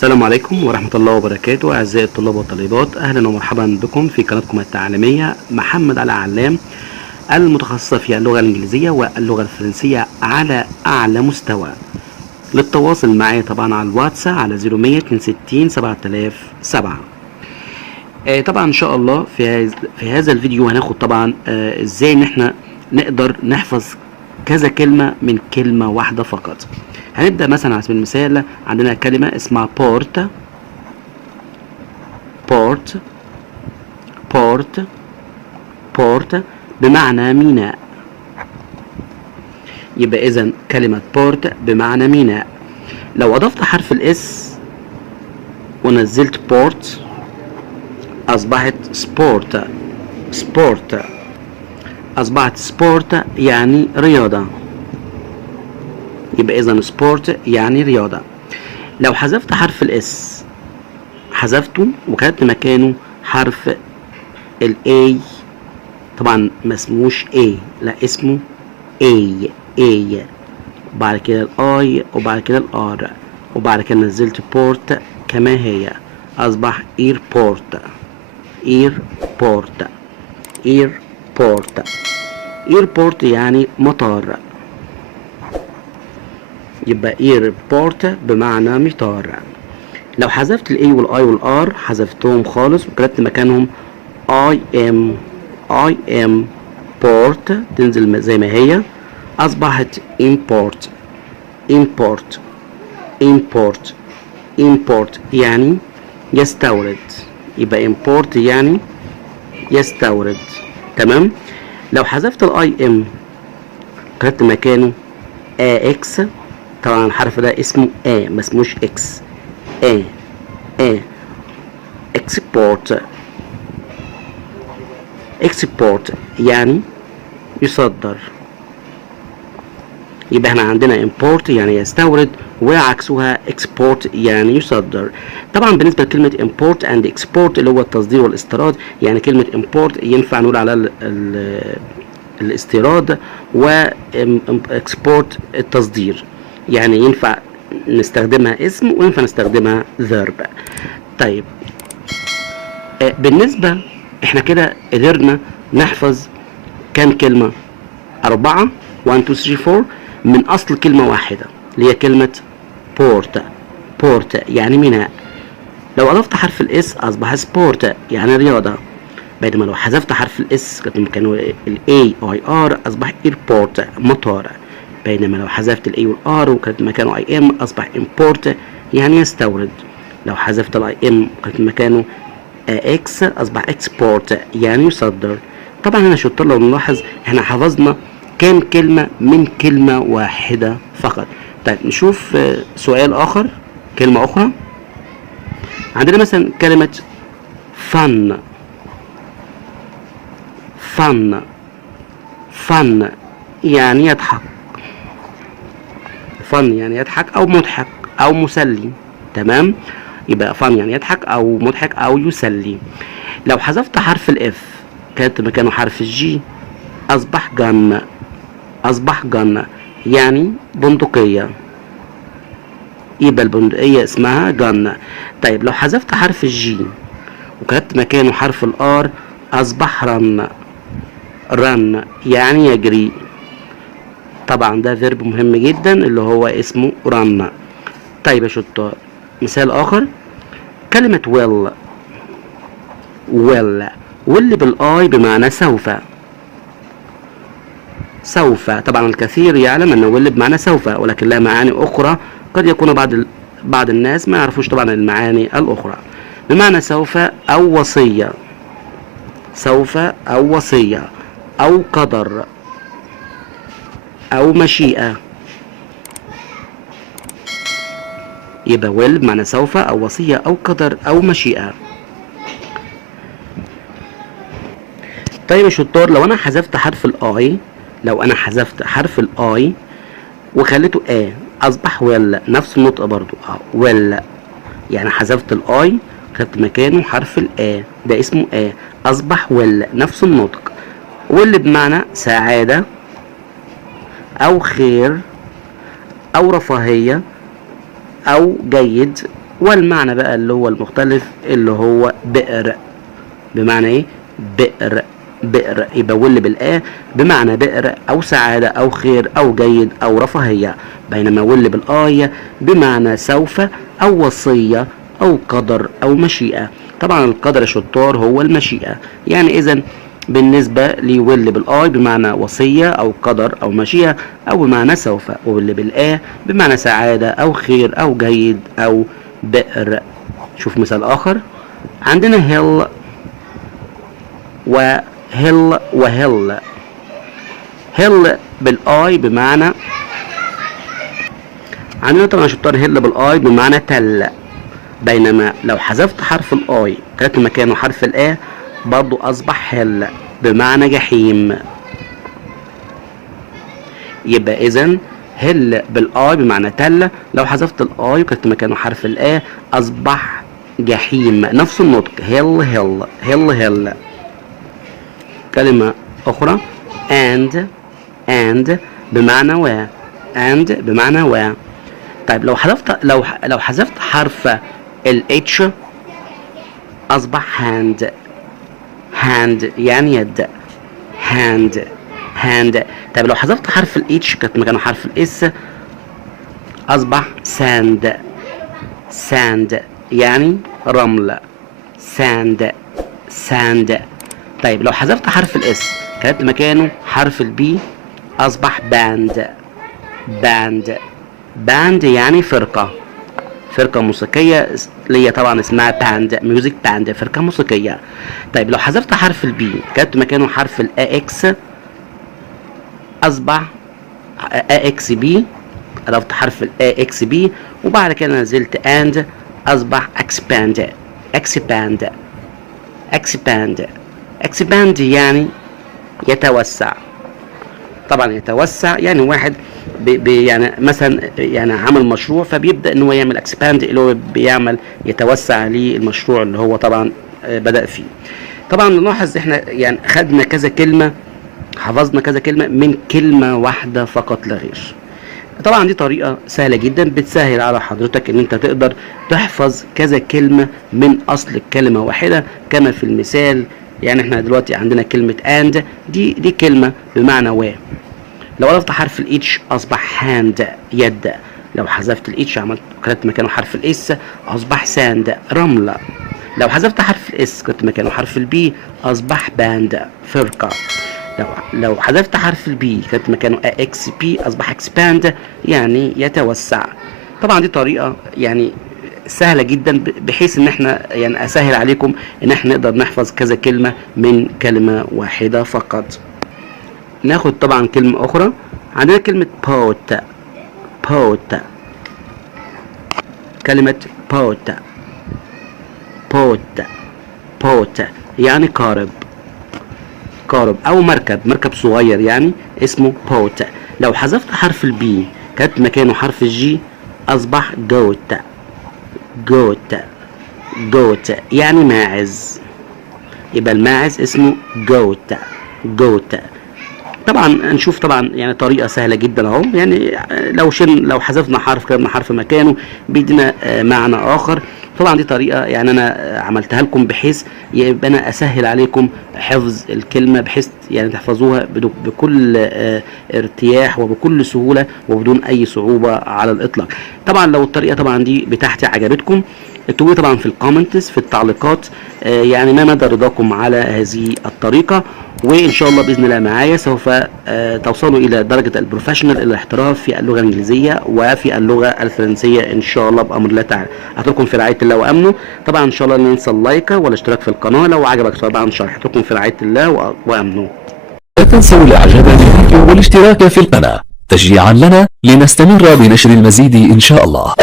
السلام عليكم ورحمة الله وبركاته. أعزائي الطلاب والطالبات، أهلا ومرحبا بكم في قناتكم التعليمية محمد علي علام، المتخصصة في اللغة الإنجليزية واللغة الفرنسية على أعلى مستوى. للتواصل معي طبعا على الواتس على 0162 7007. طبعا إن شاء الله في هذا الفيديو هناخد طبعا إزاي إن احنا نقدر نحفظ كذا كلمة من كلمة واحدة فقط. هنبدأ مثلا على سبيل المثال، عندنا كلمة اسمها بورت. بورت بورت بورت بمعنى ميناء. يبقى إذن كلمة بورت بمعنى ميناء. لو أضفت حرف الاس ونزلت بورت أصبحت سبورت. سبورت أصبحت سبورت يعني رياضة. يبقى إذن سبورت يعني رياضة. لو حذفت حرف الاس، حذفته وكتبت مكانه حرف الاي، طبعا ما اسموش اي، لا اسمه اي. وبعد كده الاي وبعد كده الار وبعد كده نزلت بورت كما هي، اصبح ايربورت. ايربورت ايربورت ايربورت يعني مطار. يبقى ايربورت بمعنى مطار. لو حذفت الاي والاي والار، حذفتهم خالص وكتبت مكانهم I am port، تنزل زي ما هي، اصبحت import. import يعني يستورد. يبقى import يعني يستورد. تمام. لو حذفت الاي ام كتبت مكانه اكس، طبعا الحرف ده اسمه ما اسموش اكس. export يعني يصدر. يبقى احنا عندنا import يعني يستورد، وعكسها export يعني يصدر. طبعا بالنسبه لكلمه import and export اللي هو التصدير والاستيراد، يعني كلمه import ينفع نقول على الاستيراد، و export التصدير، يعني ينفع نستخدمها اسم وينفع نستخدمها verb. طيب بالنسبة احنا كده قدرنا نحفظ كام كلمة؟ 4 1 2 3 4 من أصل كلمة واحدة اللي هي كلمة بورت. بورت يعني ميناء. لو أضفت حرف الاس أصبح سبورت يعني رياضة، بينما لو حذفت حرف الاس كان مكانه الاي او اي ار أصبح ايربورت مطار. بينما لو حذفت الاي والار وكانت مكانه اي ام أصبح امبورت يعني يستورد. لو حذفت الاي ام وكانت مكانه اكس أصبح اكسبورت يعني يصدر. طبعا هنا شطار لو نلاحظ احنا حفظنا كام كلمة من كلمة واحدة فقط. طيب نشوف سؤال آخر، كلمة أخرى. عندنا مثلا كلمة فن. فن يعني يضحك. فن يعني يضحك أو مضحك أو مسلي. تمام. يبقى فن يعني يضحك أو مضحك أو يسلي. لو حذفت حرف الاف كانت مكانه حرف الجي أصبح جن. يعني بندقية. يبقى البندقية اسمها جن. طيب لو حذفت حرف الجي وكتبت مكانه حرف الار أصبح رن يعني يجري. طبعا ده فيرب مهم جدا اللي هو اسمه رن. طيب يا شطار مثال آخر، كلمة will بالاي بمعنى سوف. طبعا الكثير يعلم ان will بمعنى سوف، ولكن لها معاني اخرى قد يكون بعض الناس ما يعرفوش طبعا المعاني الاخرى. بمعنى سوف او وصية. او قدر او مشيئة. يبقى will بمعنى سوف او وصية او قدر او مشيئة. طيب يا شطار لو انا حذفت حرف الاي وخليته اصبح will، نفس النطق برضو will، يعني حذفت الاي خدت مكانه حرف ده اسمه اصبح will نفس النطق. will بمعنى سعادة او خير او رفاهية او جيد والمعنى بقى اللي هو المختلف اللي هو بئر. بمعنى ايه؟ بئر. بئر يبقى will بالآ بمعنى بئر أو سعادة أو خير أو جيد أو رفاهية، بينما will بالآي بمعنى سوف أو وصية أو قدر أو مشيئة. طبعا القدر يا شطار هو المشيئة، يعني إذا بالنسبة لي will بالآي بمعنى وصية أو قدر أو مشيئة أو بمعنى سوف، واللي بالآ بمعنى سعادة أو خير أو جيد أو بئر. شوف مثال آخر، عندنا hill وهيل وهيل. هيل بالاي بمعنى، عندنا طبعا شطار هيل بالاي بمعنى تل، بينما لو حذفت حرف الاي كانت مكانه حرف الا برضو اصبح هيل بمعنى جحيم. يبقى اذا هيل بالاي بمعنى تل، لو حذفت الاي وكانت مكانه حرف الا اصبح جحيم. نفس النطق هيل هيل هيل هيل. كلمة أخرى and بمعنى و and بمعنى و. طيب لو حذفت حرف ال H أصبح hand يعني يد hand. طيب لو حذفت حرف ال H كانت مكانه حرف ال S أصبح sand يعني رمل sand. طيب لو حذفت حرف الاس كانت مكانه حرف البي اصبح باند يعني فرقة موسيقية ليا طبعا اسمها باند ميوزك باند، فرقة موسيقية. طيب لو حذفت حرف البي كانت مكانه حرف الا اكس اصبح اكس بي، حذفت حرف الا اكس بي وبعد كده نزلت اند اصبح expand يعني يتوسع. طبعا يتوسع يعني واحد يعني مثلا يعني عمل مشروع فبيبدا ان هو يعمل expand اللي هو بيعمل يتوسع للمشروع اللي هو طبعا بدأ فيه. طبعا نلاحظ احنا يعني خدنا كذا كلمة، حفظنا كذا كلمة من كلمة واحدة فقط لا غير. طبعا دي طريقة سهلة جدا بتسهل على حضرتك ان انت تقدر تحفظ كذا كلمة من اصل الكلمة واحدة كما في المثال. يعني احنا دلوقتي عندنا كلمة and دي كلمة بمعنى و، لو حذفت حرف الاتش اصبح hand يد، لو حذفت الاتش عملت كتبت مكانه حرف الاس اصبح ساند رملة، لو حذفت حرف الاس كتبت مكانه حرف البي اصبح باند فرقة، لو حذفت حرف البي كتبت مكانه اكس بي اصبح اكسباند يعني يتوسع. طبعا دي طريقة يعني سهلة جدا بحيث ان احنا يعني اسهل عليكم ان احنا نقدر نحفظ كذا كلمة من كلمة واحدة فقط. ناخد طبعا كلمة اخرى، عندنا كلمة بوت. كلمة بوت يعني قارب او مركب صغير يعني اسمه بوت. لو حذفت حرف البي كانت مكانه حرف الجي اصبح جوت يعني ماعز، يبقى الماعز اسمه جوت. طبعا نشوف طبعا يعني طريقه سهله جدا اهو، يعني لو حذفنا حرف كتبنا حرف مكانه بيدينا معنى اخر. طبعا دي طريقه يعني انا عملتها لكم بحيث يبقى انا اسهل عليكم حفظ الكلمه بحيث يعني تحفظوها بكل ارتياح وبكل سهوله وبدون اي صعوبه على الاطلاق. طبعا لو الطريقه طبعا دي بتاعتي عجبتكم اكتبوا طبعا في الكومنتس في التعليقات يعني ما مدى رضاكم على هذه الطريقه، وان شاء الله باذن الله معايا سوف توصلوا الى درجه البروفيشنال الاحتراف في اللغه الانجليزيه وفي اللغه الفرنسيه ان شاء الله بامر الله تعالى. اترككم في رعايه الله وامنه. طبعا ان شاء الله لا ننسى اللايك والاشتراك في القناه لو عجبك طبعا شرح. اترككم في رعايه الله وامنه. لا تنسوا الاعجاب بالفيديو والاشتراك في القناه تشجيعا لنا لنستمر بنشر المزيد ان شاء الله.